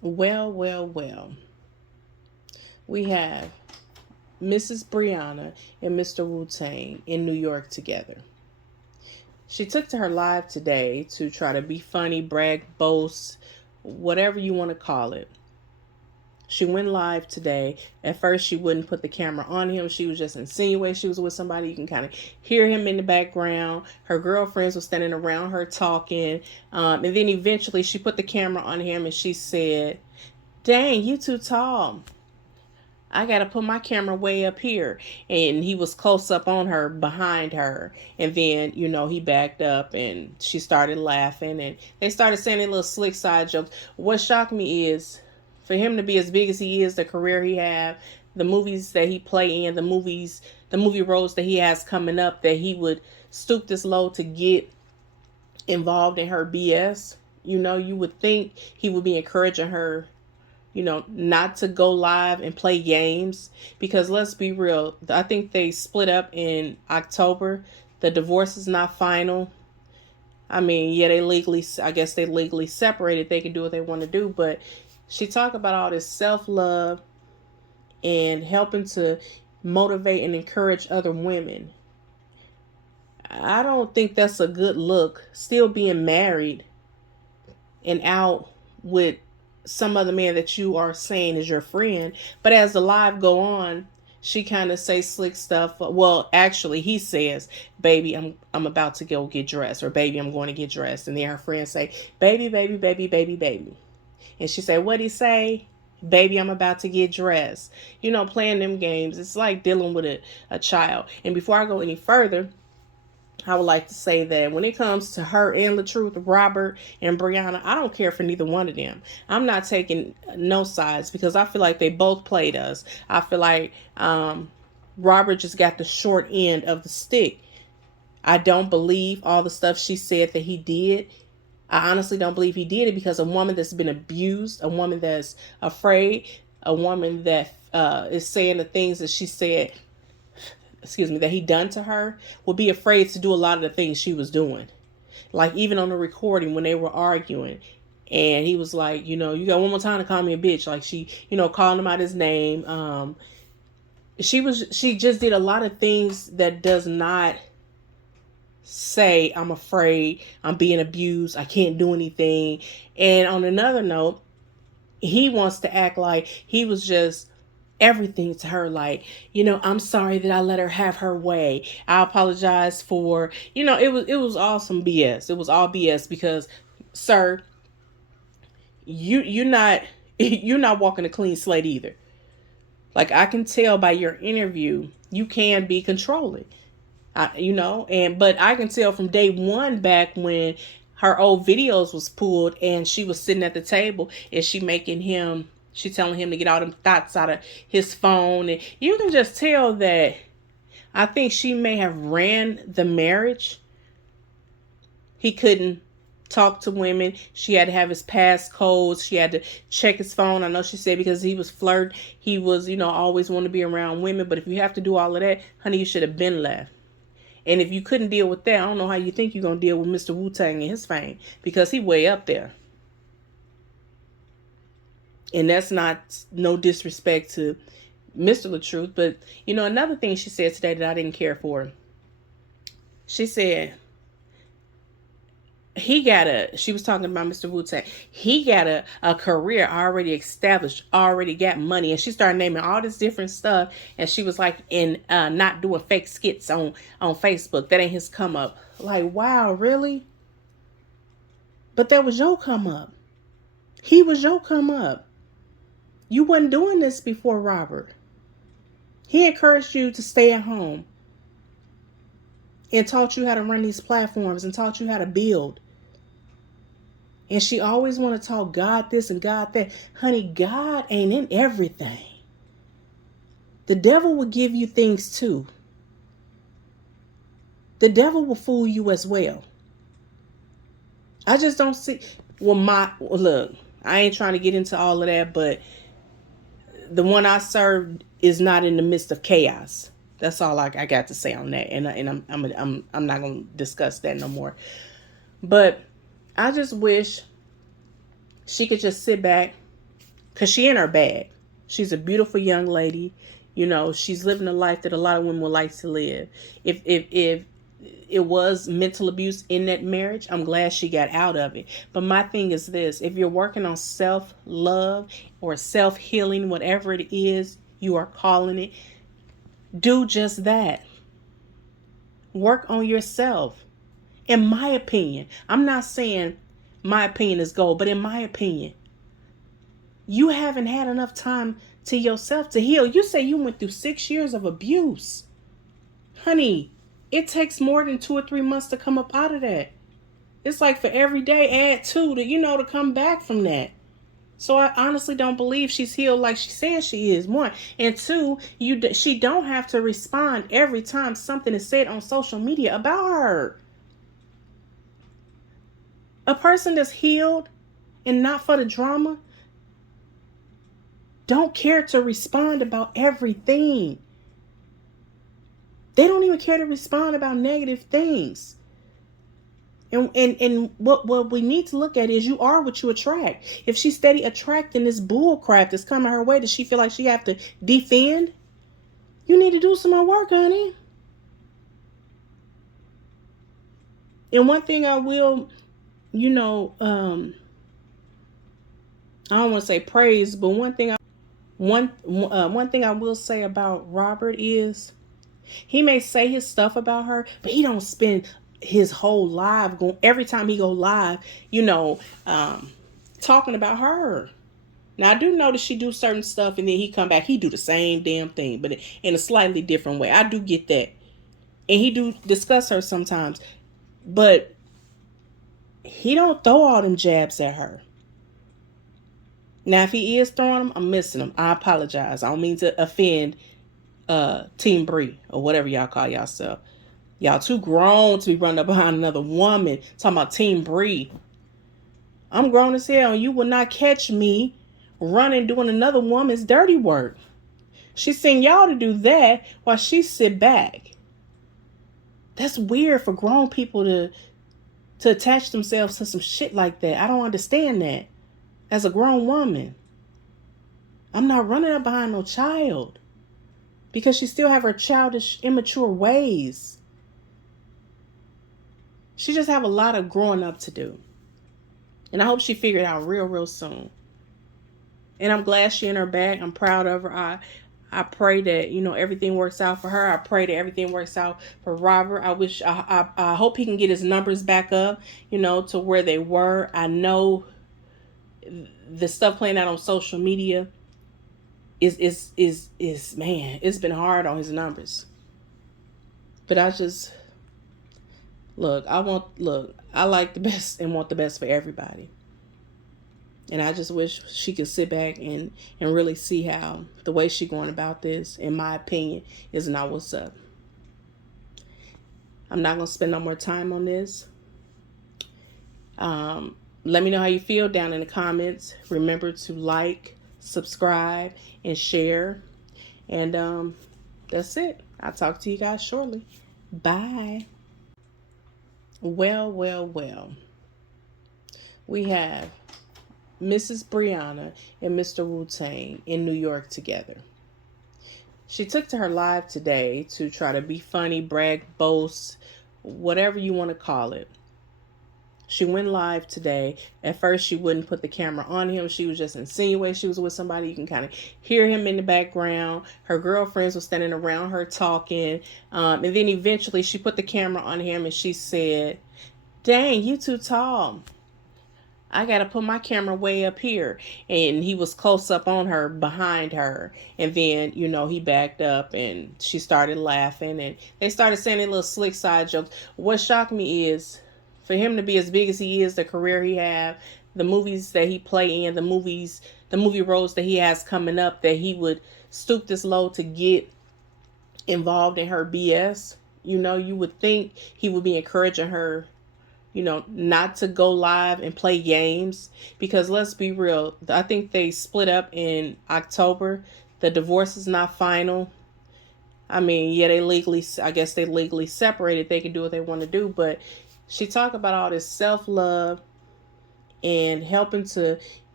Well, well, well. We have Mrs. Brianna and Mr. Wu-Tang in New York together. She took to her live today to try to be funny, brag, boast, whatever you want to call it. She went live today. At first, she wouldn't put the camera on him. She was just insinuating she was with somebody. You can kind of hear him in the background. Her girlfriends were standing around her talking. And then eventually, she put the camera on him and she said, "Dang, you too tall. I got to put my camera way up here." And he was close up on her, behind her. And then, he backed up and she started laughing. And they started saying a little slick side jokes. What shocked me is for him to be as big as he is, the career he have, the movies that he play in, the movie roles that he has coming up, that he would stoop this low to get involved in her BS. You would think he would be encouraging her, not to go live and play games, because let's be real, I think they split up in October. The divorce is not final. I mean, yeah, I guess they legally separated. They can do what they want to do, but she talked about all this self-love and helping to motivate and encourage other women. I don't think that's a good look, still being married and out with some other man that you are saying is your friend. But as the live go on, she kind of say slick stuff. Well, actually, he says, "Baby, I'm about to go get dressed," or "Baby, I'm going to get dressed." And then her friends say, "Baby, baby, baby, baby, baby." And she said, "What'd he say?" "Baby, I'm about to get dressed." Playing them games. It's like dealing with a child. And before I go any further, I would like to say that when it comes to her and Latruth, Robert and Brianna, I don't care for neither one of them. I'm not taking no sides because I feel like they both played us. I feel like Robert just got the short end of the stick. I don't believe all the stuff she said that he did. I honestly don't believe he did it, because a woman that's been abused, a woman that's afraid, a woman that is saying the things that she said, that he done to her, would be afraid to do a lot of the things she was doing. Like even on the recording when they were arguing, and he was like, "You got one more time to call me a bitch." Like she, calling him out his name. She just did a lot of things that does not say, "I'm afraid, I'm being abused, I can't do anything." And on another note, he wants to act like he was just everything to her. Like, "I'm sorry that I let her have her way. I apologize for," it was all some BS. It was all BS because, sir, you're not you're not walking a clean slate either. Like, I can tell by your interview, you can be controlling. But I can tell from day one, back when her old videos was pulled and she was sitting at the table and she telling him to get all them thoughts out of his phone, and you can just tell that I think she may have ran the marriage. He couldn't talk to women. She had to have his passcodes. She had to check his phone. I know she said because he was flirting, he was, always want to be around women. But if you have to do all of that, honey, you should have been left. And if you couldn't deal with that, I don't know how you think you're going to deal with Mr. Wu-Tang and his fame, because he way up there. And that's not no disrespect to Mr. Latruth. But, another thing she said today that I didn't care for. She said, she was talking about Mr. Wu-Tang. He got a career already established, already got money. And she started naming all this different stuff. And she was like, not doing fake skits on Facebook. That ain't his come up. Like, wow, really? But that was your come up. He was your come up. You wasn't doing this before Robert. He encouraged you to stay at home and taught you how to run these platforms and taught you how to build. And she always want to talk God this and God that. Honey, God ain't in everything. The devil will give you things too. The devil will fool you as well. I just don't see. Look, I ain't trying to get into all of that, but the one I serve is not in the midst of chaos. That's all I got to say on that, and I'm not gonna discuss that no more. But I just wish she could just sit back because she in her bag. She's a beautiful young lady. You know, she's living a life that a lot of women would like to live. If it was mental abuse in that marriage, I'm glad she got out of it. But my thing is this: if you're working on self-love or self-healing, whatever it is you are calling it, do just that. Work on yourself. In my opinion, I'm not saying my opinion is gold, but in my opinion, you haven't had enough time to yourself to heal. You say you went through 6 years of abuse. Honey, it takes more than 2 or 3 months to come up out of that. It's like for every day, add 2 to come back from that. So I honestly don't believe she's healed like she says she is. 1 and 2, she don't have to respond every time something is said on social media about her. A person that's healed and not for the drama don't care to respond about everything. They don't even care to respond about negative things. And what we need to look at is you are what you attract. If she's steady attracting this bull crap that's coming her way, does she feel like she have to defend? You need to do some more work, honey. And one thing I will, I don't want to say praise, but one thing I will say about Robert is he may say his stuff about her, but he don't spend his whole life going every time he go live, talking about her. Now I do notice she do certain stuff and then he come back, he do the same damn thing, but in a slightly different way. I do get that. And he do discuss her sometimes, but he don't throw all them jabs at her. Now, if he is throwing them, I'm missing them. I apologize. I don't mean to offend Team Bree or whatever y'all call yourself. Y'all too grown to be running up behind another woman talking about Team Bree. I'm grown as hell and you will not catch me running doing another woman's dirty work. She seen y'all to do that while she sit back. That's weird for grown people to attach themselves to some shit like that. I don't understand that. As a grown woman, I'm not running up behind no child because she still have her childish, immature ways. She just have a lot of growing up to do. And I hope she figured it out real soon. And I'm glad she in her bag. I'm proud of her. I pray that, everything works out for her. I pray that everything works out for Robert. I hope he can get his numbers back up, to where they were. I know the stuff playing out on social media is man, it's been hard on his numbers. But I like the best and want the best for everybody. And I just wish she could sit back and really see how the way she going about this, in my opinion, is not what's up. I'm not going to spend no more time on this. Let me know how you feel down in the comments. Remember to like, subscribe, and share. And that's it. I'll talk to you guys shortly. Bye. Well. We have Mrs. Brianna and Mr. Wu-Tang in New York together. She took to her live today to try to be funny, brag, boast, whatever you want to call it. She went live today. At first, she wouldn't put the camera on him. She was just insinuating she was with somebody. You can kind of hear him in the background. Her girlfriends were standing around her talking. And then eventually she put the camera on him and she said, "Dang, you too tall. I got to put my camera way up here." And he was close up on her, behind her. And then, he backed up and she started laughing. And they started saying a little slick side jokes. What shocked me is for him to be as big as he is, the career he have, the movies that he play in, the movie roles that he has coming up, that he would stoop this low to get involved in her BS. You would think he would be encouraging her, not to go live and play games, because let's be real. I think they split up in October. The divorce is not final. I mean, yeah, I guess they legally separated. They can do what they want to do, but she talked about all this self-love and helping to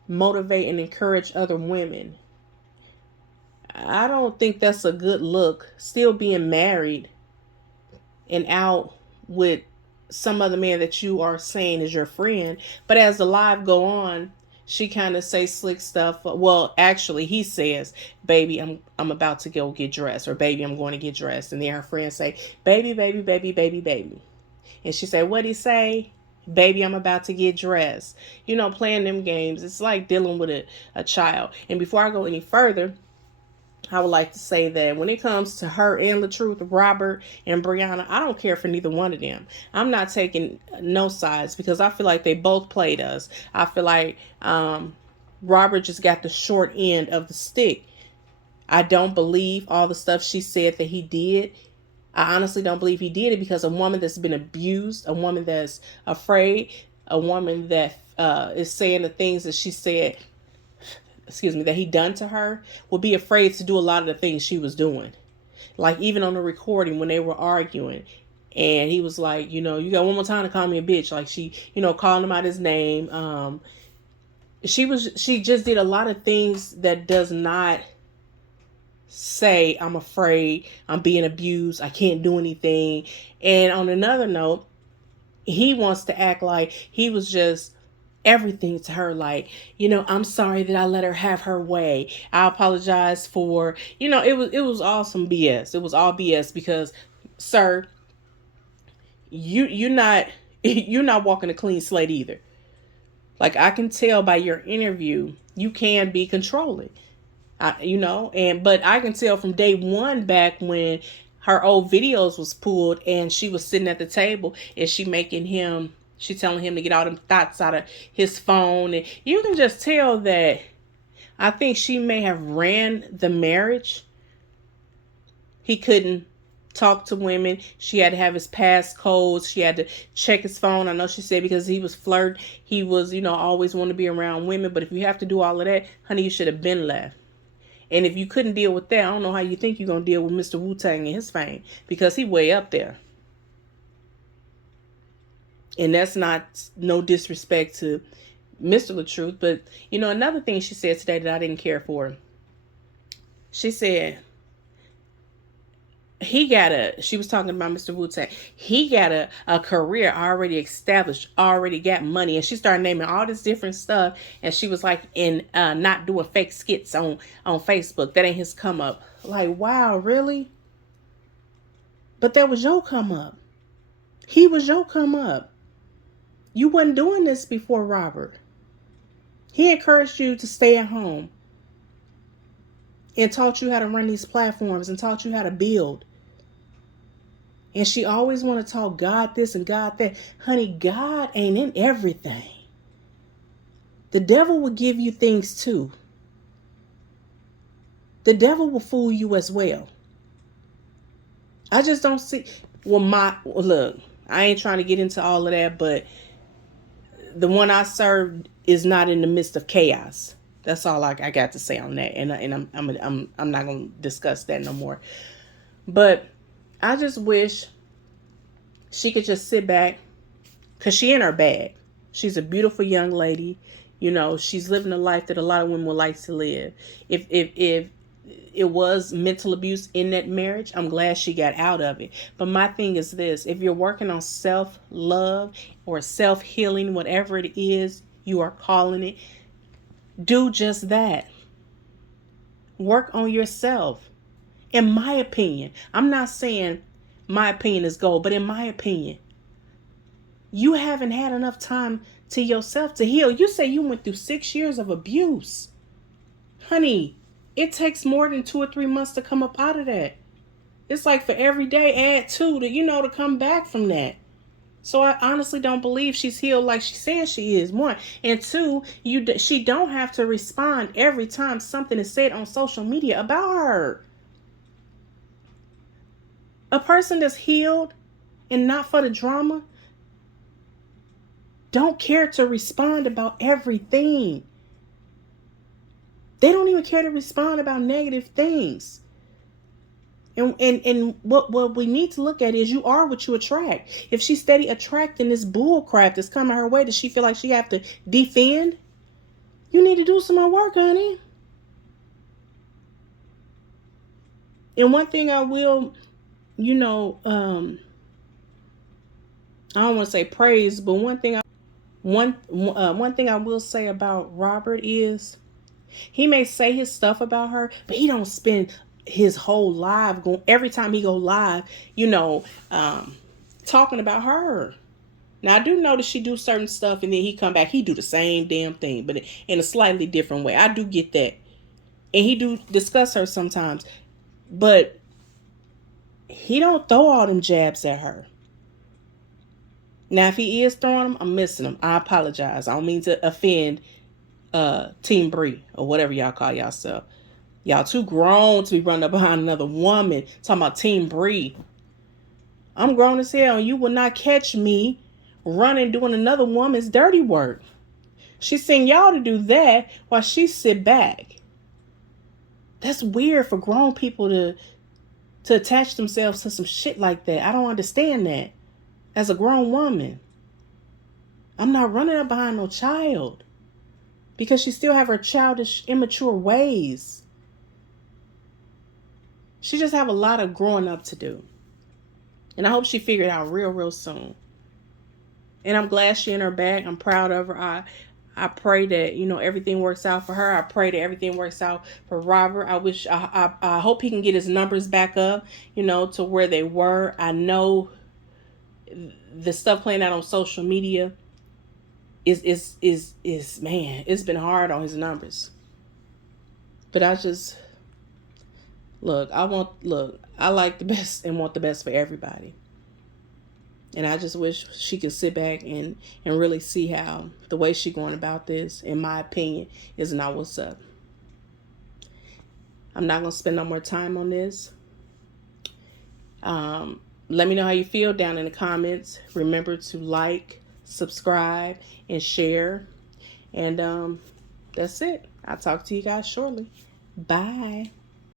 motivate and encourage other women. I don't think that's a good look. Still being married and out with some other man that you are saying is your friend. But as the live go on, she kind of say slick stuff. Well, actually, he says, "Baby, I'm about to go get dressed," or "Baby, I'm going to get dressed," and then her friend say, "Baby, baby, baby, baby, baby," and she say, "What'd he say?" "Baby, I'm about to get dressed." Playing them games. It's like dealing with a child. And before I go any further, I would like to say that when it comes to her and Latruth, Robert and Brianna, I don't care for neither one of them. I'm not taking no sides because I feel like they both played us. I feel like Robert just got the short end of the stick. I don't believe all the stuff she said that he did. I honestly don't believe he did it because a woman that's been abused, a woman that's afraid, a woman that is saying the things that she said, that he done to her, would be afraid to do a lot of the things she was doing. Like even on the recording when they were arguing, and he was like, you got one more time to call me a bitch. Like she, calling him out his name. She just did a lot of things that does not say, "I'm afraid, I'm being abused, I can't do anything." And on another note, he wants to act like he was just everything to her. Like, "I'm sorry that I let her have her way. I apologize for," it was all some BS. It was all BS because, sir, you're not you're not walking a clean slate either. Like I can tell by your interview, you can be controlling. But I can tell from day one back when her old videos was pulled and she was sitting at the table and she telling him to get all them thoughts out of his phone. And you can just tell that I think she may have ran the marriage. He couldn't talk to women. She had to have his passcodes. She had to check his phone. I know she said because he was flirting. He was, always want to be around women. But if you have to do all of that, honey, you should have been left. And if you couldn't deal with that, I don't know how you think you're going to deal with Mr. Wu-Tang and his fame. Because he way up there. And that's not no disrespect to Mr. Latruth. But, another thing she said today that I didn't care for. She said, she was talking about Mr. Wu-Tang. He got a career already established, already got money. And she started naming all this different stuff. And she was like, not doing fake skits on Facebook. That ain't his come up. Like, wow, really? But that was your come up. He was your come up. You wasn't doing this before Robert. He encouraged you to stay at home and taught you how to run these platforms and taught you how to build. And she always want to talk God this and God that. Honey, God ain't in everything. The devil will give you things too. The devil will fool you as well. I just don't see. Look, I ain't trying to get into all of that, but the one I serve is not in the midst of chaos. That's all I got to say on that, and I'm not gonna discuss that no more. But I just wish she could just sit back, cause she in her bag. She's a beautiful young lady. She's living a life that a lot of women would like to live. If it was mental abuse in that marriage, I'm glad she got out of it. But my thing is this: if you're working on self-love or self-healing, whatever it is you are calling it, do just that. Work on yourself. In my opinion, I'm not saying my opinion is gold, but in my opinion, you haven't had enough time to yourself to heal. You say you went through 6 years of abuse. Honey, it takes more than 2 or 3 months to come up out of that. It's like for every day, add 2 to come back from that. So I honestly don't believe she's healed like she says she is. 1. And 2, she don't have to respond every time something is said on social media about her. A person that's healed and not for the drama don't care to respond about everything. They don't even care to respond about negative things. And what we need to look at is you are what you attract. If she's steady attracting this bull crap that's coming her way, does she feel like she have to defend? You need to do some more work, honey. And one thing I will, I don't want to say praise, but one thing I will say about Robert is he may say his stuff about her, but he don't spend his whole life going every time he go live, talking about her. Now I do notice she do certain stuff, and then he come back, he do the same damn thing, but in a slightly different way. I do get that, and he do discuss her sometimes, but he don't throw all them jabs at her. Now, if he is throwing them, I'm missing them. I apologize. I don't mean to offend Team Bree or whatever y'all call yourself. Y'all too grown to be running up behind another woman talking about Team Bree. I'm grown as hell, and you will not catch me running doing another woman's dirty work. She seen y'all to do that while she sit back. That's weird for grown people to attach themselves to some shit like that. I don't understand that. As a grown woman, I'm not running up behind no child because she still have her childish, immature ways. She just have a lot of growing up to do. And I hope she figured it out real, real soon. And I'm glad she in her bag. I'm proud of her. I pray that, everything works out for her. I pray that everything works out for Robert. I hope he can get his numbers back up, to where they were. I know the stuff playing out on social media is man, it's been hard on his numbers. But I just I like the best and want the best for everybody. And I just wish she could sit back and really see how the way she going about this, in my opinion, is not what's up. I'm not going to spend no more time on this. Let me know how you feel down in the comments. Remember to like, subscribe, and share. And that's it. I'll talk to you guys shortly. Bye.